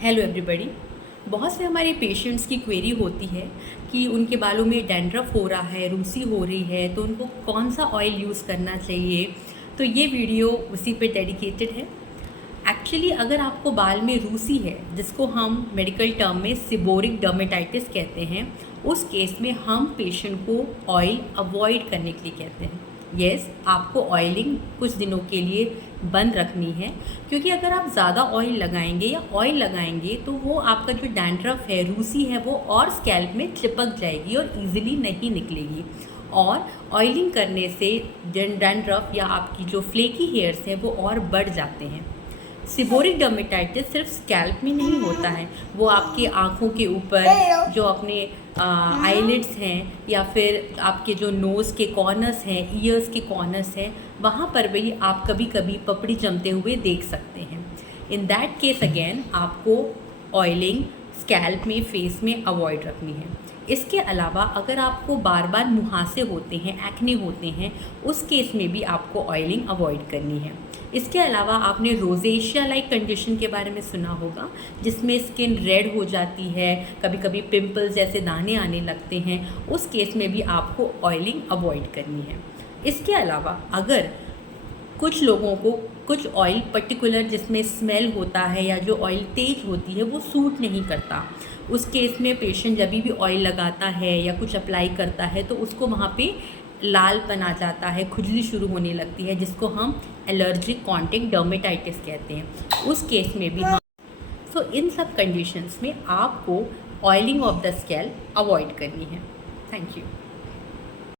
Hello everybody. बहुत से हमारे पेशेंट्स की क्वेरी होती है कि उनके बालों में डैंड्रफ हो रहा है, रूसी हो रही है, तो उनको कौन सा ऑयल यूज़ करना चाहिए। तो ये वीडियो उसी पे डेडिकेटेड है। एक्चुअली अगर आपको बाल में रूसी है, जिसको हम मेडिकल टर्म में सिबोरिक डर्मेटाइटिस कहते हैं, उस केस में हम पेशेंट को ऑयल अवॉइड करने के लिए कहते हैं। यस, आपको ऑयलिंग कुछ दिनों के लिए बंद रखनी है, क्योंकि अगर आप ज़्यादा ऑयल लगाएंगे या ऑयल लगाएंगे तो वो आपका जो डैंड्रफ है, रूसी है, वो और स्कैल्प में चिपक जाएगी और इजीली नहीं निकलेगी। और ऑयलिंग करने से डैंड्रफ या आपकी जो फ्लेकी हेयर्स हैं वो और बढ़ जाते हैं। सिबोरिक डर्मेटाइटिस सिर्फ स्कैल्प में नहीं होता है, वो आपकी आँखों के ऊपर जो अपने आईलिड्स हैं या फिर आपके जो नोज़ के कॉर्नर्स हैं, ईयर्स के कॉर्नर्स हैं, वहाँ पर भी आप कभी कभी पपड़ी जमते हुए देख सकते हैं। इन दैट केस अगेन आपको ऑयलिंग स्कैल्प में, फेस में अवॉइड रखनी है। इसके अलावा अगर आपको बार बार मुहासे होते हैं, एक्ने होते हैं, उस केस में भी आपको ऑयलिंग अवॉइड करनी है। इसके अलावा आपने रोजेशिया लाइक कंडीशन के बारे में सुना होगा, जिसमें स्किन रेड हो जाती है, कभी कभी पिंपल्स जैसे दाने आने लगते हैं। उस केस में भी आपको ऑयलिंग अवॉइड करनी है। इसके अलावा अगर कुछ लोगों को कुछ ऑयल पर्टिकुलर जिसमें स्मेल होता है या जो ऑयल तेज होती है वो सूट नहीं करता, उस केस में पेशेंट जब भी ऑयल लगाता है या कुछ अप्लाई करता है तो उसको वहाँ पे लालपन आ जाता है, खुजली शुरू होने लगती है, जिसको हम एलर्जिक कॉन्टैक्ट डर्मेटाइटिस कहते हैं। उस केस में भी हम इन सब कंडीशंस में आपको oiling of the scalp avoid करनी है। Thank you.